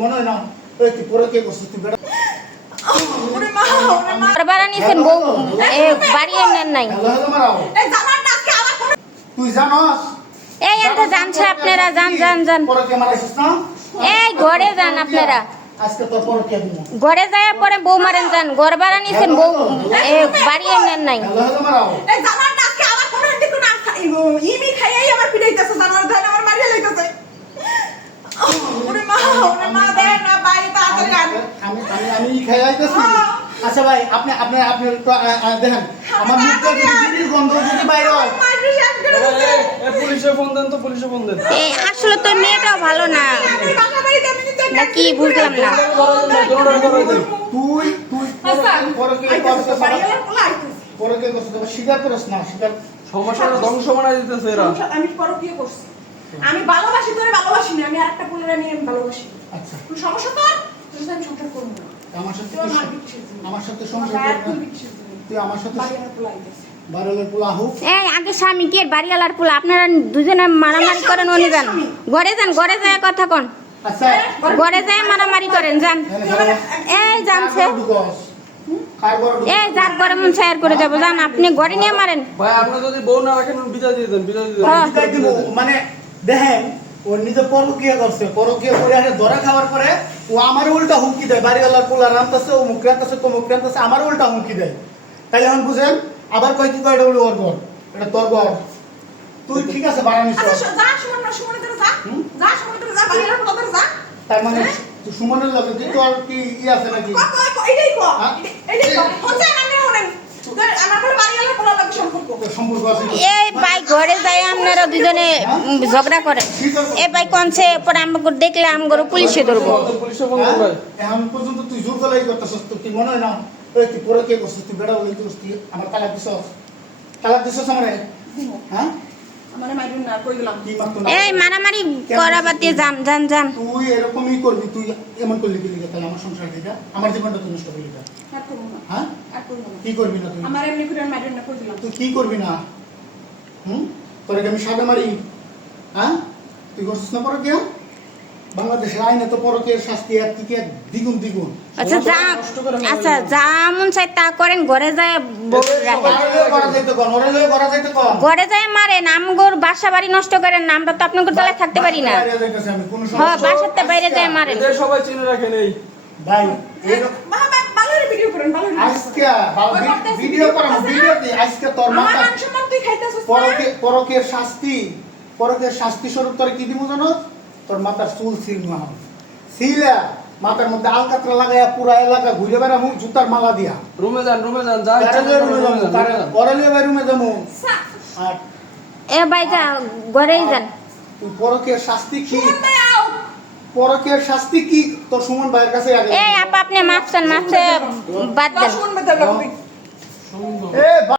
মনে হয় না তুই পরে কে করছিস তুই বেটা বারবার নিছেন বউ বাড়ি নেন নাই তুই জানোস এই এত জানছে আপনারা জান জান জান পরে কে মারাইছিস না এই ঘরে যান আপনারা আজকে তোর পরে কে দিব ঘরে যায় পরে বউ মারেন যান ঘর বাড়া নিছেন বউ বাড়ি নেন নাই হ্যালো হ্যালো মারাও এই জামার নাকে আবার কোন হেন্ডি কোন ইমি খাইয়াই আমার পিটাইতেছে জামার ধান আমার মারিয়া লইতেছে ওরে মা দে না ভাই তাড়াতাড়ি আমি খাইয়াইতেছি আচ্ছা ভাই আপনি তো দেখেন আমার মুখটা বিড়ির গন্ধ যদি বাইরে হয় পুলিশে ফোন দেন তো পুলিশে ফোন দেন এই আসলে তো মেয়েটাও ভালো না না কি বুঝলাম না তুই পরে কে করছিস পরে কে করছিস স্বীকার করিস না স্বীকার সমস্যাটা ধ্বংস বানাই দিতেছে এরা আমি পরো কি করছি আমি ভালোবাসি তোরে ভালোবাসি না আমি আরেকটা পোলারে নিয়ে ভালোবাসি আচ্ছা কোন সমস্যা তোর তুই আমি সংসার করব না আমার সাথে সংসার করবি তুই আমার সাথে বারোলের পোলা হোক এই আগে স্বামী কি বাড়িওয়ালার পোলা আপনারা দুজনে মারামারি করেন উনি যান ঘরে যায় কথা কোন আচ্ছা ঘরে যায় মারামারি করেন যান এই জানছে এই যার ঘরে মন শেয়ার করে যাবো যান আপনি ঘরে নিয়ে মারেন ভাই আপনি যদি বউ না রাখেন বিদায় দিয়ে দেন বিদায় দিব মানে দেখেন ও নিজে পরকিয়া করছে পরকিয়া করে আরে ধরা খাওয়ার পরে ও আমার উল্টা হুমকি দেয় বাড়িওয়ালার পোলা রামতাছে ও মুখ রামতাছে তো মুখ রামতাছে আমার উল্টা হুমকি দেয় তাইলে এখন বুঝেন আবার কয় কি কয় এটা হলো ওর ঘর এটা তোর ঘর তুই ঠিক আছে বাড়ানিস আচ্ছা যা সুমন ধরে যা সুমন ধরে যা বাড়ির পোলা ধরে যা তার মানে তুই সুমনের লগে তুই তোর কি ই আছে নাকি এটাই কো হচ্ছে আমি হলেন আমার বলে বাড়িওয়ালার পোলা লাগে সম্পর্ক আছে এই ভাই ঘরে যায় আপনারা দুজনে ঝগড়া করেন এই ভাই কোনছে পরে আমাকে দেখলে আমগো পুলিশে ধরবো পুলিশে ফোন দেন ভাই এখন পর্যন্ত তুই জোর গলাই করতেছিস তুই মনে হয় না তুই পরে কে করছিস তুই বেড়া বলে তুই আমার তালাক দিছস আমারে হ্যাঁ আমারে মাইরুন না কই দিলাম কি মারতো এই মারামারি করা বাদ দিয়ে যান যান যান তুই এরকমই করবি তুই এমন করলি কি লিখে তাহলে আমার সংসার দিটা আমার জীবনটা তুই নষ্ট করলি না আর করব না হ্যাঁ আর করব না কি করবি না তুই আমার এমনি করে মাইরুন না কই দিলাম তুই কি করবি না তোরে কি আমি সাদা মারি হ্যাঁ তুই করছিস না পরে কে বাংলাদেশের আইনে তো পরকের শাস্তি আর কি দ্বিগুণ আচ্ছা যা আচ্ছা যা মন চাই তা করেন ঘরে যায় বউ রাখেন ঘরে যায় মারেন আমগোর বাসা বাড়ি নষ্ট করেন না আমরা তো আপনাদের তলায় থাকতে পারি না হ্যাঁ বাসাতে বাইরে যায় মারেন এদের সবাই চিনে রাখেন এই ভাই ভালোরে ভিডিও করেন ভালোরে আজকে ভিডিও করব ভিডিও দি আজকে তোর মাথা আমার সম্মান তুই খাইতাছস পরকের শাস্তি স্বরূপ তোর কি দিমু জানো তোর মাথার চুল ছিলমা ছিলা মাথার মধ্যে আলকাতরা লাগায়া পুরা এলাকা ঘুরে বেড়ামু জুতার মালা দিয়া রুমে যান যা ইচ্ছা রুমে যাবো আর এ ভাই যা ঘরেই যান তুই পরকের শাস্তি কি তোর সুমন ভাইয়ের কাছে আগে এই আপা আপনি মাফ চান মাফ বাদ দেন সুমন বেদা লাগবে এ